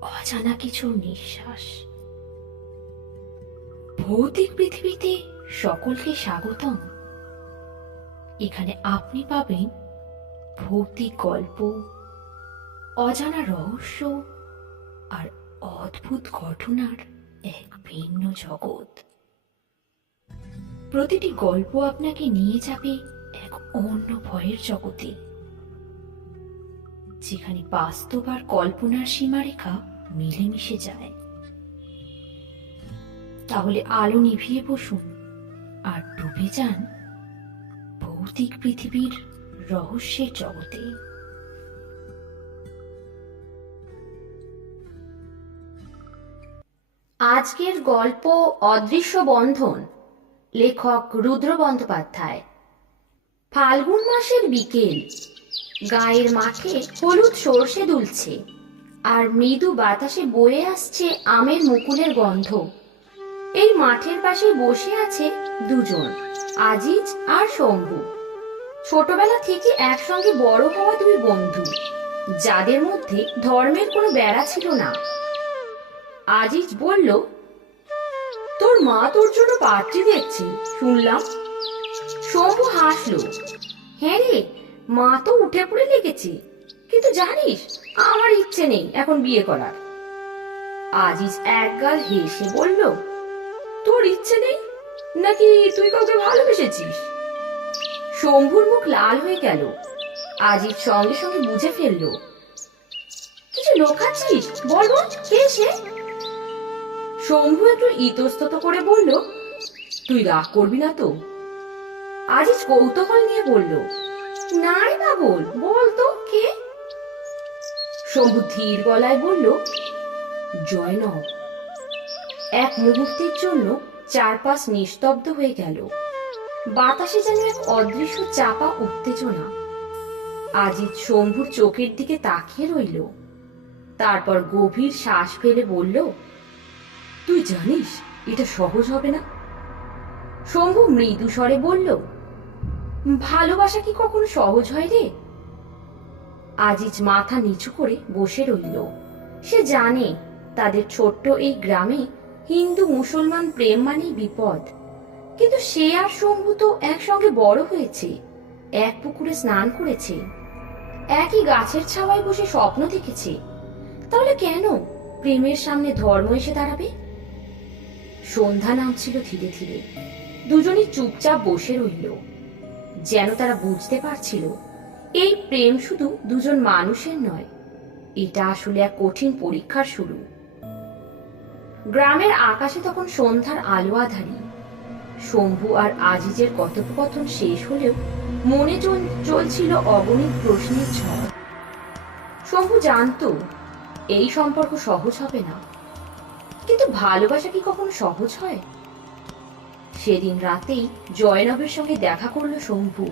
অজানা কিছু নিঃশ্বাস। ভৌতিক পৃথিবীতে সকলকে স্বাগতম। এখানে আপনি পাবেন ভৌতিক গল্প, অজানা রহস্য আর অদ্ভুত ঘটনার এক ভিন্ন জগৎ। প্রতিটি গল্প আপনাকে নিয়ে যাবে এক অন্য ভয়ের জগতে। যেখানে বাস্তব আর কল্পনার সীমারেখা মিলেমিশে যায়। তাহলে আলো নিভিয়ে বসুন আর ডুবে যান ভৌতিক পৃথিবীর রহস্যের জগতে। আজকের গল্প অদৃশ্য বন্ধন, লেখক রুদ্র বন্দ্যোপাধ্যায়। ফাল্গুন মাসের বিকেল গায়ের মাঠে হলুদ সর্ষে দুলছে, আর মৃদু বাতাসে বয়ে আসছে আমের মুকুলের গন্ধ। এই মাঠের পাশে বসে আছে দুজন, আজিজ আর শম্ভু। ছোটবেলা থেকে একসঙ্গে বড় হওয়া দুই বন্ধু, যাদের মধ্যে ধর্মের কোনো বেড়া ছিল না। আজিজ বলল, তোর মা তোর জন্য পাত্রী দেখছি, শুনলাম? শম্ভু হাসলো হ্যাঁ রে মা তো উঠে পড়ে লেগেছে। কিন্তু জানিস আমার ইচ্ছে নেই এখন বিয়ে করার। আজিজ একগাল হেসে বলল তোর ইচ্ছে নেই? নাকি তুই কাউকে ভালোবেসেছিস? শম্ভুর মুখ লাল হয়ে গেল। আজিজ সঙ্গে সঙ্গে বুঝে ফেলল কিছু লোকাচ্ছিস? বল বল, কে সে? শম্ভু একটু ইতস্তত করে বলল তুই রাগ করবি না তো? আজিজ কৌতূহল নিয়ে বলল না রে পাগল বল তো কে? শম্ভু ধীর গলায় বলল জয়নব এক মুহূর্তের জন্য চারপাশ নিস্তব্ধ হয়ে গেল। বাতাসে যেন এক অদৃশ্য চাপা উত্তেজনা। আজিজ শম্ভুর চোখের দিকে তাকিয়ে রইল। তারপর গভীর শ্বাস ফেলে বলল, তুই জানিস, এটা সহজ হবে না? শম্ভু মৃদু স্বরে বলল ভালোবাসা কি কখনো সহজ হয় রে? আজিজ মাথা নিচু করে বসে রইল। সে জানে তাদের ছোট্ট এই গ্রামে হিন্দু মুসলমান প্রেম মানেই বিপদ। কিন্তু সে আর শম্ভু তো একসঙ্গে বড় হয়েছে, এক পুকুরে স্নান করেছে, একই গাছের ছাওয়ায় বসে স্বপ্ন দেখেছে। তাহলে কেন প্রেমের সামনে ধর্ম এসে দাঁড়াবে? সন্ধ্যা নামছিল ধীরে ধীরে। দুজনই চুপচাপ বসে রইল। যেন তারা বুঝতে পারছিল, এই প্রেম শুধু দুজন মানুষের নয়, এটা আসলে এক কঠিন পরীক্ষার শুরু। গ্রামের আকাশে তখন সন্ধ্যার আলো আধারি। শম্ভু আর আজিজের কথোপকথন শেষ হলেও মনে চলছিল অগণিত প্রশ্নের ঝড়। শম্ভু জানতো, এই সম্পর্ক সহজ হবে না। কিন্তু ভালোবাসা কি কখনো সহজ হয়? সেদিন রাতেই জয়নবের সঙ্গে দেখা করল শম্ভু।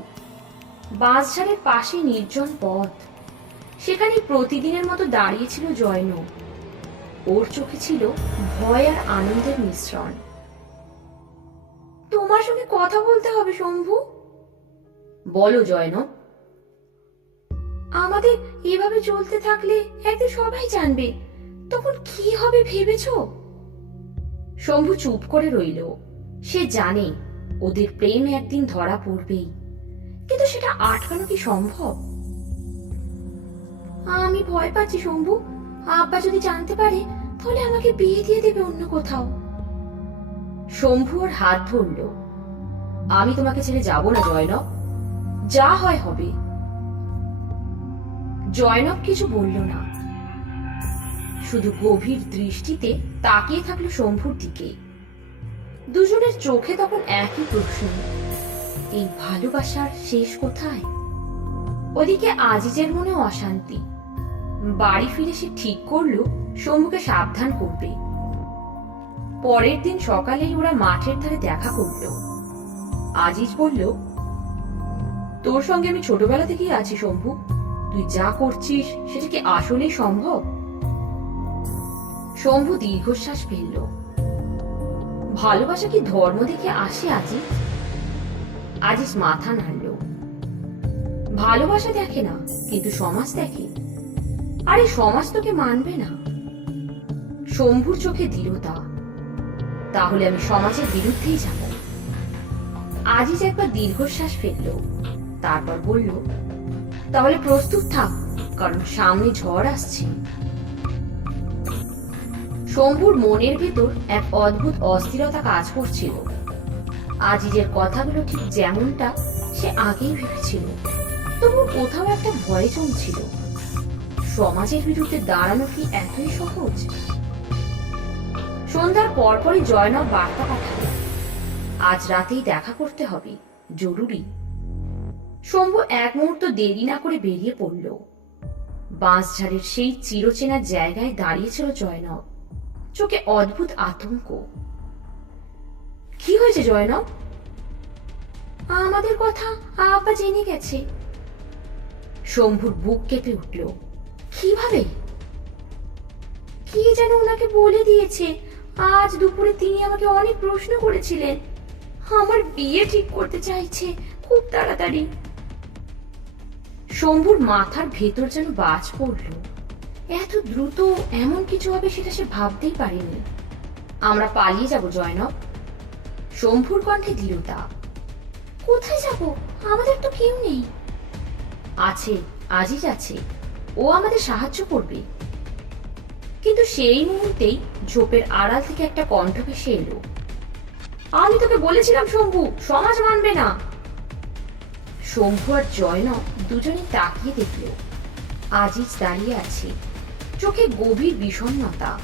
বাঁশঝাড়ের পাশে নির্জন পথ। সেখানে প্রতিদিনের মতো দাঁড়িয়েছিল জয়নব ওর চোখে ছিল ভয় আর আনন্দের মিশ্রণ। তোমার সঙ্গে কথা বলতে হবে, শম্ভু। বলো জয়নব আমাদের এভাবে চলতে থাকলে একদিন সবাই জানবে, তখন কি হবে ভেবেছো? শম্ভু চুপ করে রইল। সে জানে ওদের প্রেম একদিন ধরা পড়বেই। কিন্তু সেটা আটকানো কি সম্ভব? আমি ভয় পাচ্ছি, শম্ভু। আব্বা যদি জানতে পারে, তাহলে আমাকে বিয়ে দিয়ে দেবে অন্য কোথাও। শম্ভু ওর হাত ধরল। আমি তোমাকে ছেড়ে যাব না, জয়নব। যা হয় হবে। জয়নব কিছু বলল না। শুধু গভীর দৃষ্টিতে তাকিয়ে থাকল শম্ভুর দিকে। দুজনের চোখে তখন একই প্রশ্ন। এই ভালোবাসার শেষ কোথায়? ওদিকে আজিজের মনে অশান্তি। বাড়ি ফিরে সে ঠিক করল, শম্ভুকে সাবধান করবে পরের দিন সকালেই ওরা মাঠের ধারে দেখা করল। আজিজ বলল, তোর সঙ্গে আমি ছোটবেলা থেকেই আছি, শম্ভু। তুই যা করছিস, সেটা কি আসলেই সম্ভব? শম্ভু দীর্ঘশ্বাস ফেলল। ভালোবাসা কি ধর্ম দেখে আসে আজিজ? আজিজ মাথা নাড়ল। ভালোবাসা দেখে না, কিন্তু সমাজ দেখে। আরে, সমাজ তোকে মানবে না। শম্ভুর চোখে দৃঢ়তা। তাহলে আমি সমাজের বিরুদ্ধেই যাব। আজিজ একবার দীর্ঘশ্বাস ফেলল। তারপর বলল, তাহলে প্রস্তুত থাক, কারণ সামনে ঝড় আসছে। শম্ভুর মনের ভেতর এক অদ্ভুত অস্থিরতা কাজ করছিল। আজিজের কথাগুলো ঠিক যেমনটা সে আগেই ভেবেছিল। তবু কোথাও একটা ভয় জমছিল। সমাজের বিরুদ্ধে দাঁড়ানো কি এতই সহজ? সন্ধ্যার পরপরই জয়নব বার্তা পাঠালো। আজ রাতেই দেখা করতে হবে, জরুরি। শম্ভু এক মুহূর্ত দেরি না করে বেরিয়ে পড়ল। বাঁশঝাড়ের সেই চিরচেনা জায়গায় দাঁড়িয়েছিল জয়নব। চোখে অদ্ভুত আতঙ্ক। কি হয়েছে, জয়নব? আমাদের কথা আব্বা জেনে গেছে। শম্ভুর বুক কেঁপে উঠল। কীভাবে? কি যেন ওনাকে বলে দিয়েছে। আজ দুপুরে তিনি আমাকে অনেক প্রশ্ন করেছিলেন। আমার বিয়ে ঠিক করতে চাইছে খুব তাড়াতাড়ি। শম্ভুর মাথার ভেতর যেন বাজ পড়ল। এত দ্রুত এমন কিছু হবে সেটা সে ভাবতেই পারেনি। আমরা পালিয়ে যাব, জয়নব। শম্ভুর কণ্ঠে দৃঢ়তা। কোথায় যাব? আমাদের তো কেউ নেই। আছে আজিজ আছে ও আমাদের সাহায্য করবে। কিন্তু সেই মুহূর্তেই ঝোপের আড়াল থেকে একটা কণ্ঠ ভেসে এলো। আমি তোকে বলেছিলাম, শম্ভু, সমাজ মানবে না। শম্ভু আর জয়নব দুজনে তাকিয়ে দেখল। আজিজ দাঁড়িয়ে আছে। চোখে গভীর বিষণ্ণতা।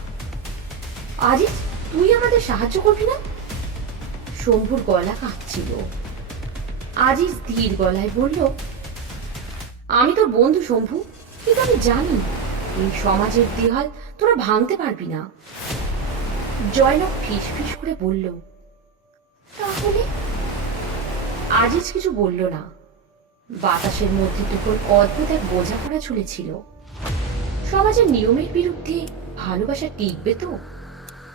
আজিজ তুই আমাদের সাহায্য করবি না? শম্ভুর গলা কাঁপছিল। আজিজ ধীর গলায় বলল, আমি তোর বন্ধু শম্ভু, কিন্তু আমি জানি এই সমাজের দেওয়াল তোরা ভাঙতে পারবি না। জয়নব ফিস ফিস করে বলল, তাহলে? আজিজ কিছু বলল না। বাতাসের মধ্যে তখন অদ্ভুত এক বোঝা বোঝাপড়া ঝুলেছিল। সমাজের নিয়মের বিরুদ্ধে ভালোবাসা টিকবে তো?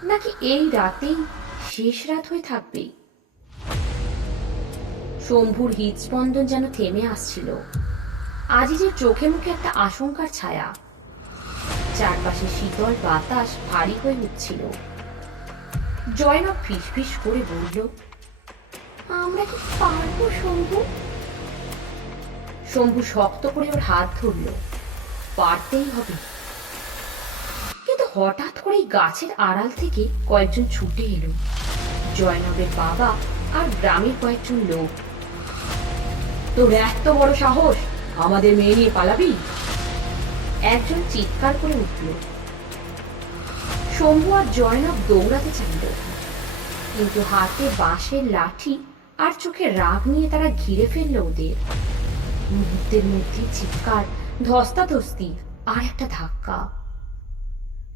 নাকি এই রাতেই শেষ রাত হয়ে থাকবে? শম্ভুর হৃদস্পন্দন যেন থেমে আসছিল। আজিজের চোখে মুখে একটা আশঙ্কার ছায়া। চারপাশে শীতল বাতাস ভারী হয়ে উঠছিল। জয়নব ফিস করে বলল, আমরা কি পারব, শম্ভু? শম্ভু শক্ত করে ওর হাত ধরল। পারতেই হবে। কিন্তু হঠাৎ করেই গাছের আড়াল থেকে কয়েকজন ছুটে এলো। জয়নবের বাবা আর গ্রামের কয়েকজন লোক। তোর এত বড় সাহস, আমাদের মেয়ে নিয়ে পালাবি? একজন চিৎকার করে উঠল। শম্ভু আর জয়নব দৌড়াতে চাইল। কিন্তু হাতে বাঁশের লাঠি আর চোখে রাগ নিয়ে তারা ঘিরে ফেলল ওদের। মুহূর্তের মধ্যে চিৎকার ধস্তাধস্তি, আর একটা ধাক্কা।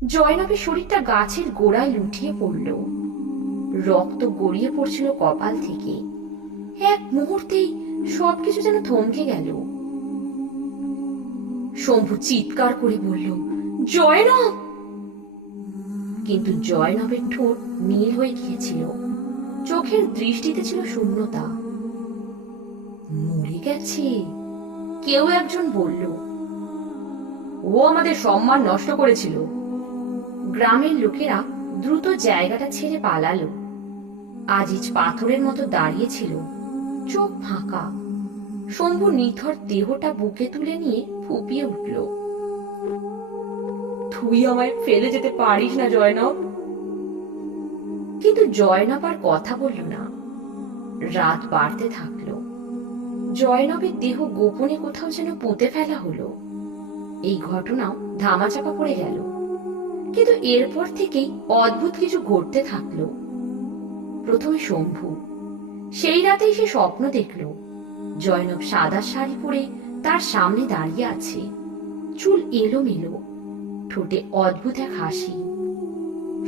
জয়নবের শরীরটা গাছের গোড়ায় লুটিয়ে পড়ল। রক্ত গড়িয়ে পড়ছিল কপাল থেকে। এক মুহূর্তেই সবকিছু যেন থমকে গেল। শম্ভু চিৎকার করে বলল, জয়নব! কিন্তু জয়নবের ঠোঁট নীল হয়ে গিয়েছিল। চোখের দৃষ্টিতে ছিল শূন্যতা। মরে গেছে? কেউ একজন বলল। ও আমাদের সম্মান নষ্ট করেছিল। গ্রামের লোকেরা দ্রুত জায়গাটা ছেড়ে পালালো। আজিজ পাথরের মতো দাঁড়িয়েছিল চোখ ফাঁকা। শম্ভু নিথর দেহটা বুকে তুলে নিয়ে ফুপিয়ে উঠল। তুই আমায় ফেলে যেতে পারিস না জয়নব। কিন্তু জয়নব আর কথা বলল না। রাত বাড়তে থাকল। জয়নবের দেহ গোপনে কোথাও যেন পুঁতে ফেলা হলো। এই ঘটনাও ধামাচাপা পড়ে গেল। কিন্তু এরপর থেকেই অদ্ভুত কিছু ঘটতে থাকল। প্রথমে শম্ভু। সেই রাতেই সে স্বপ্ন দেখল। জয়নব সাদা শাড়ি পরে তার সামনে দাঁড়িয়ে আছে। চুল এলোমেলো। ঠোঁটে অদ্ভুত এক হাসি।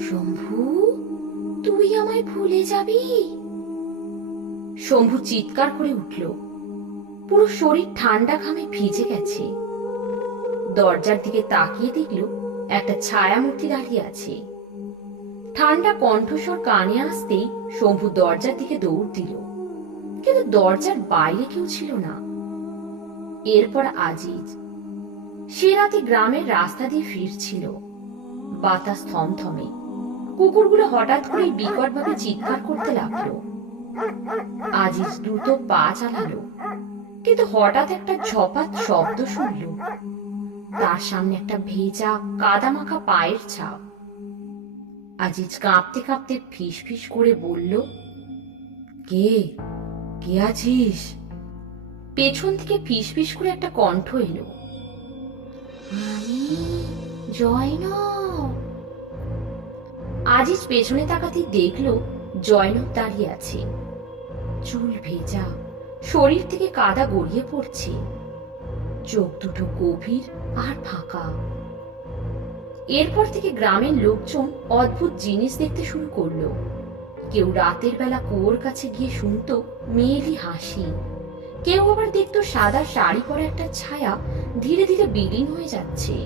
শম্ভু, তুই আমায় ভুলে যাবি? শম্ভু চিৎকার করে উঠল। পুরো শরীর ঠান্ডা ঘামে ভিজে গেছে। দরজার দিকে তাকিয়ে দেখল একটা ছায়ামূর্তি দাঁড়িয়ে আছে। ঠান্ডা কণ্ঠস্বর কানে আসতেই শম্ভু দরজার দিকে দৌড় দিল। কিন্তু দরজার বাইরে কেউ ছিল না। এরপর আজিজ। সে রাতে গ্রামের রাস্তা দিয়ে ফিরছিল। বাতাস থমথমে। কুকুরগুলো হঠাৎ করে বিকটভাবে চিৎকার করতে লাগল। আজিজ দ্রুত পা চালালো। কিন্তু হঠাৎ একটা ঝপাত শব্দ শুনল। তার সামনে একটা ভেজা, কাদামাখা পায়ের ছাপ। আজিজ কাঁপতে কাঁপতে ফিস ফিস করে বলল, কে? কে আছিস? পেছন থেকে ফিস ফিস করে একটা কণ্ঠ এলো, আমি জয়নব। আজিজ পেছনে তাকাতে দেখল, জয়নব দাঁড়িয়ে আছে। চুল ভেজা, শরীর থেকে কাদা গড়িয়ে পড়ছে। চোখ দুটো গভীর আর ফাঁকা। এরপর থেকে গ্রামের লোকজন অদ্ভুত জিনিস দেখতে শুরু করল। কেউ রাতের বেলা কুয়োর কাছে গিয়ে শুনতো মেয়েলি হাসি। কেউ আবার দেখতো সাদা শাড়ি পরা একটা ছায়া ধীরে ধীরে বিলীন হয়ে যাচ্ছে।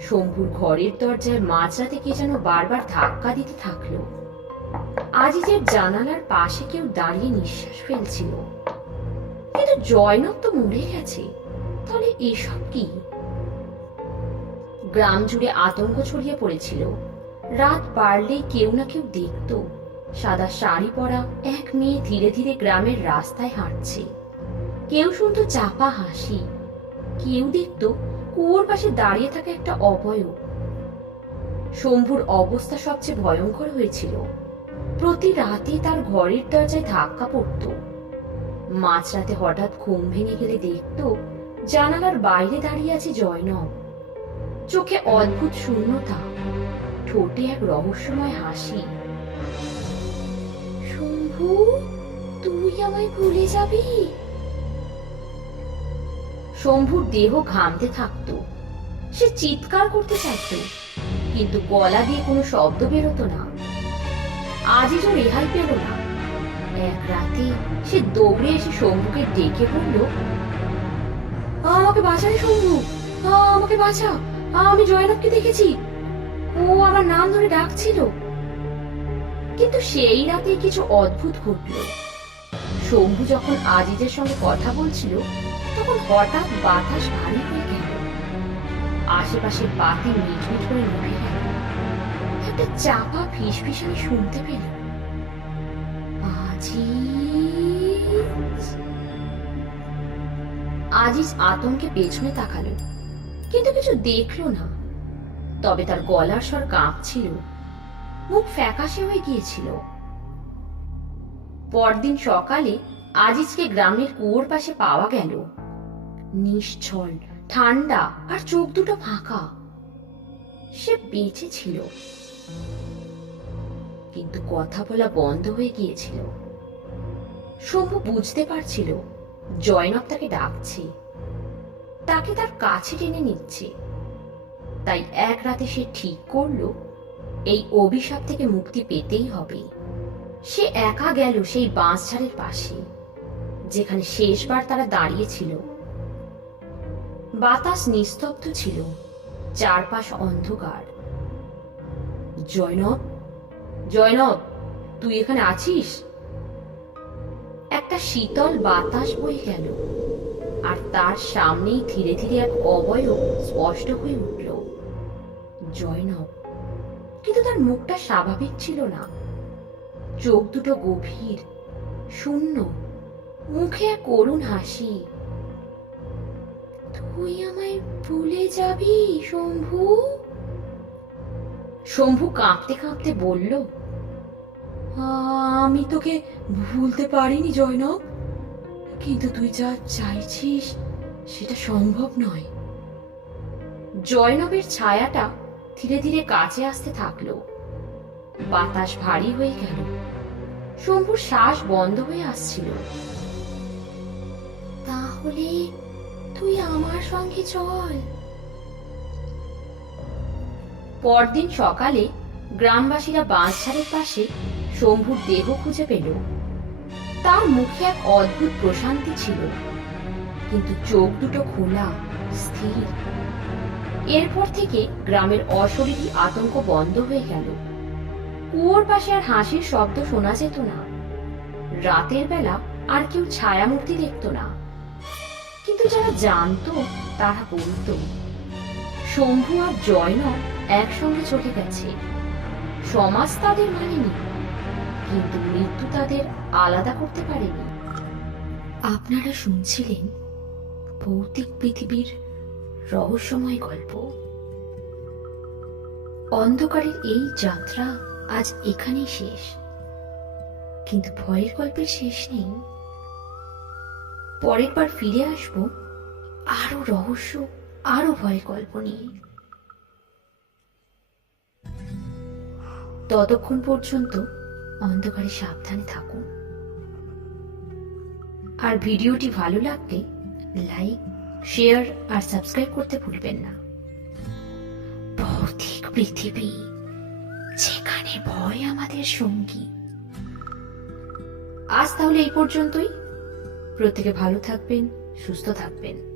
শম্ভুর ঘরের দরজায় মাঝরাতে কে যেন বারবার ধাক্কা দিতে থাকল। আজিজের জানালার পাশে কেউ দাঁড়িয়ে নিঃশ্বাস ফেলছিল। কিন্তু জয়নব তো মরে গেছে। তাহলে এসব কি? গ্রাম জুড়ে আতঙ্ক ছড়িয়ে পড়েছিল। রাত বাড়লেই কেউ না কেউ দেখতো, সাদা শাড়ি পরা এক মেয়ে ধীরে ধীরে গ্রামের রাস্তায় হাঁটছে। কেউ শুনতো চাপা হাসি, কেউ দেখতো কুয়োর পাশে দাঁড়িয়ে থাকা একটা অবয়ব। শম্ভুর অবস্থা সবচেয়ে ভয়ঙ্কর হয়েছিল। প্রতি রাতে তার ঘরের দরজায় ধাক্কা পড়ত। মাঝরাতে হঠাৎ ঘুম ভেঙে গেলে দেখতো, জানালার বাইরে দাঁড়িয়ে আছে জয়নব। চোখে অদ্ভুত শূন্যতা, ঠোঁটে এক রহস্যময় হাসি। শম্ভু, তুই আমায় ভুলে যাবি? শম্ভুর দেহ ঘামতে থাকতো। সে চিৎকার করতে চাইতো, কিন্তু গলা দিয়ে কোনো শব্দ বেরোতো না। আজিজও রেহাই পেল না। এক রাতে সে দৌড়ে এসে শম্ভুকে ডেকে বলল, আমাকে বাঁচা রে শম্ভু আমাকে বাঁচা। আমি জয়নবকে দেখেছি। ও আমার নাম ধরে ডাকছিল। কিন্তু সেই রাতে কিছু অদ্ভুত ঘটল। শম্ভু যখন আজিজের সঙ্গে কথা বলছিল, তখন হঠাৎ বাতাস ভারী হয়ে গেল। আশেপাশে বাতি মিটমিট করে নিভে গেল। একটা চাপা ফিসফিসানি শুনতে পেল। আজিজ। আজিজ আতঙ্কে পেছনে তাকালো। কিন্তু কিছু দেখল না। তবে তার গলার স্বর কাঁপছিল। মুখ ফ্যাকাশে হয়ে গিয়েছিল। পরদিন সকালে আজিজকে গ্রামের কুয়োর পাশে পাওয়া গেল। নিশ্চল, ঠান্ডা আর চোখ দুটো ফাঁকা। সে বেঁচে ছিল। কিন্তু কথা বলা বন্ধ হয়ে গিয়েছিল। শম্ভু বুঝতে পারছিল, জয়নব তাকে ডাকছে। তাকে তার কাছে টেনে নিচ্ছে। তাই এক রাতে সে ঠিক করল, এই অভিশাপ থেকে মুক্তি পেতেই হবে। সে একা গেল সেই বাঁশঝাড়ের পাশে, যেখানে শেষবার তারা দাঁড়িয়েছিল। বাতাস নিস্তব্ধ ছিল, চারপাশ অন্ধকার। জয়নব জয়নব, তুই এখানে আছিস? একটা শীতল বাতাস বয়ে গেল। আর তার সামনেই ধীরে ধীরে এক অবয়ব স্পষ্ট হয়ে উঠল। জয়নব। কিন্তু তার মুখটা স্বাভাবিক ছিল না। চোখ দুটো গভীর, শূন্য, মুখে এক করুণ হাসি। তুই আমায় ভুলে যাবি, শম্ভু? শম্ভু কাঁপতে কাঁপতে বলল আমি তোকে ভুলতে পারিনি, জয়নব। কিন্তু তুই যা চাইছিস সেটা সম্ভব নয়। জয়নবের ছায়াটা ধীরে ধীরে কাছে আসতে থাকল। বাতাস ভারী হয়ে গেল। শম্ভুর শ্বাস বন্ধ হয়ে আসছিল। তাহলে তুই আমার সঙ্গে চল। পরদিন সকালে গ্রামবাসীরা বাঁশঝাড়ের পাশে শম্ভুর দেহ খুঁজে পেল। তার মুখে এক অদ্ভুত প্রশান্তি ছিল। কিন্তু চোখ দুটো খোলা, স্থির। এরপর থেকে গ্রামের অশরীরী আতঙ্ক বন্ধ হয়ে গেল। কুয়োর পাশে আর হাসির শব্দ শোনা যেত না। রাতের বেলা আর কেউ ছায়ামূর্তি দেখত না। কিন্তু যারা জানতো, তারা বলতো, শম্ভু আর জয়নব একসঙ্গে চলে গেছে। সমাজ তাদের মানেনি। কিন্তু মৃত্যু তাদের আলাদা করতে পারেনি। আপনারা শুনছিলেন ভৌতিক পৃথিবীর রহস্যময় গল্প। অন্ধকারের এই যাত্রা আজ এখানেই শেষ। কিন্তু ভয়ের গল্পের শেষ নেই। পরের বার ফিরে আসব আরও রহস্য আরও ভয়ের গল্প নিয়ে। ততক্ষণ পর্যন্ত অন্ধকারে সাবধানে থাকুন। আর ভিডিওটি ভালো লাগলে লাইক, শেয়ার আর সাবস্ক্রাইব করতে ভুলবেন না। ভৌতিক পৃথিবী, যেখানে ভয় আমাদের সঙ্গী। আজ তাহলে এই পর্যন্তই। প্রত্যেকে ভালো থাকবেন, সুস্থ থাকবেন।